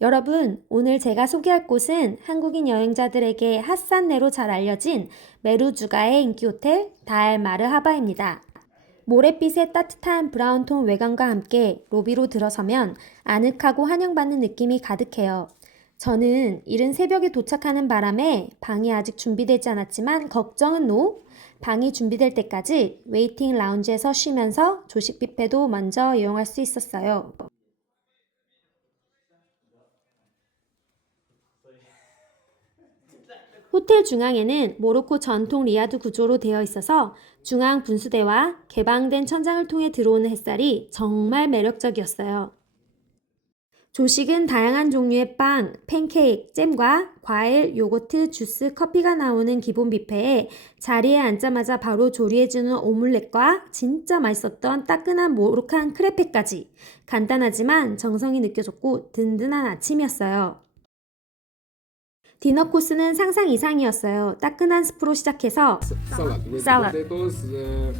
여러분, 오늘 제가 소개할 곳은 한국인 여행자들에게 핫산내로 잘 알려진 메루주가의 인기 호텔 다알 마르 하바입니다. 모래빛의 따뜻한 브라운톤 외관과 함께 로비로 들어서면 아늑하고 환영받는 느낌이 가득해요. 저는 이른 새벽에 도착하는 바람에 방이 아직 준비되지 않았지만 걱정은 노. 방이 준비될 때까지 웨이팅 라운지에서 쉬면서 조식 뷔페도 먼저 이용할 수 있었어요. 호텔 중앙에는 모로코 전통 리아드 구조로 되어 있어서 중앙 분수대와 개방된 천장을 통해 들어오는 햇살이 정말 매력적이었어요. 조식은 다양한 종류의 빵, 팬케이크, 잼과 과일, 요거트, 주스, 커피가 나오는 기본 뷔페에 자리에 앉자마자 바로 조리해주는 오믈렛과 진짜 맛있었던 따끈한 모로칸 크레페까지 간단하지만 정성이 느껴졌고 든든한 아침이었어요. 디너 코스는 상상 이상이었어요. 따끈한 스프로 시작해서 salad with Salad. potatoes, uh,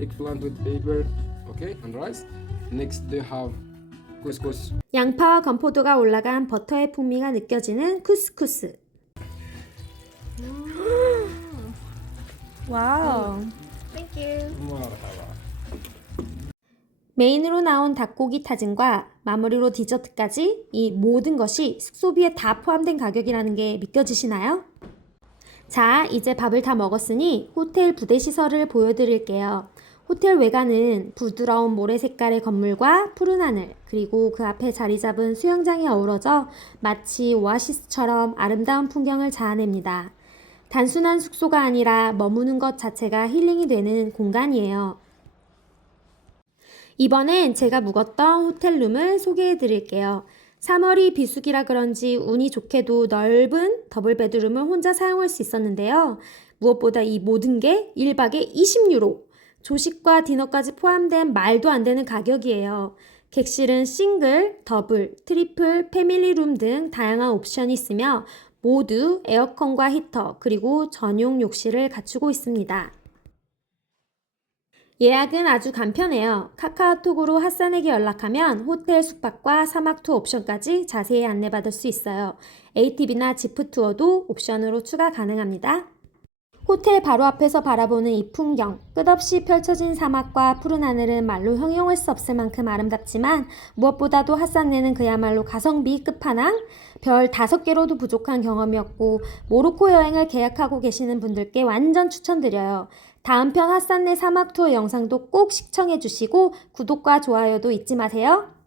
eggplant with paper, okay, and rice. Next they have couscous. 양파와 건포도가 올라간 버터의 풍미가 느껴지는 쿠스쿠스. 와우. Marhaba. 메인으로 나온 닭고기 타진과 마무리로 디저트까지 이 모든 것이 숙소비에 다 포함된 가격이라는 게 믿겨지시나요? 자, 이제 밥을 다 먹었으니 호텔 부대 시설을 보여드릴게요. 호텔 외관은 부드러운 모래 색깔의 건물과 푸른 하늘, 그리고 그 앞에 자리 잡은 수영장이 어우러져 마치 오아시스처럼 아름다운 풍경을 자아냅니다. 단순한 숙소가 아니라 머무는 것 자체가 힐링이 되는 공간이에요. 이번엔 제가 묵었던 호텔룸을 소개해 드릴게요. 3월이 비수기라 그런지 운이 좋게도 넓은 더블 베드룸을 혼자 사용할 수 있었는데요. 무엇보다 이 모든 게 1박에 20유로, 조식과 디너까지 포함된 말도 안 되는 가격이에요. 객실은 싱글, 더블, 트리플, 패밀리룸 등 다양한 옵션이 있으며 모두 에어컨과 히터, 그리고 전용 욕실을 갖추고 있습니다. 예약은 아주 간편해요. 카카오톡으로 핫산에게 연락하면 호텔 숙박과 사막 투어 옵션까지 자세히 안내받을 수 있어요. ATV나 지프 투어도 옵션으로 추가 가능합니다. 호텔 바로 앞에서 바라보는 이 풍경, 끝없이 펼쳐진 사막과 푸른 하늘은 말로 형용할 수 없을 만큼 아름답지만 무엇보다도 핫산내는 그야말로 가성비 끝판왕, 별 다섯 개로도 부족한 경험이었고 모로코 여행을 계획하고 계시는 분들께 완전 추천드려요. 다음 편 핫산내 사막 투어 영상도 꼭 시청해 주시고 구독과 좋아요도 잊지 마세요.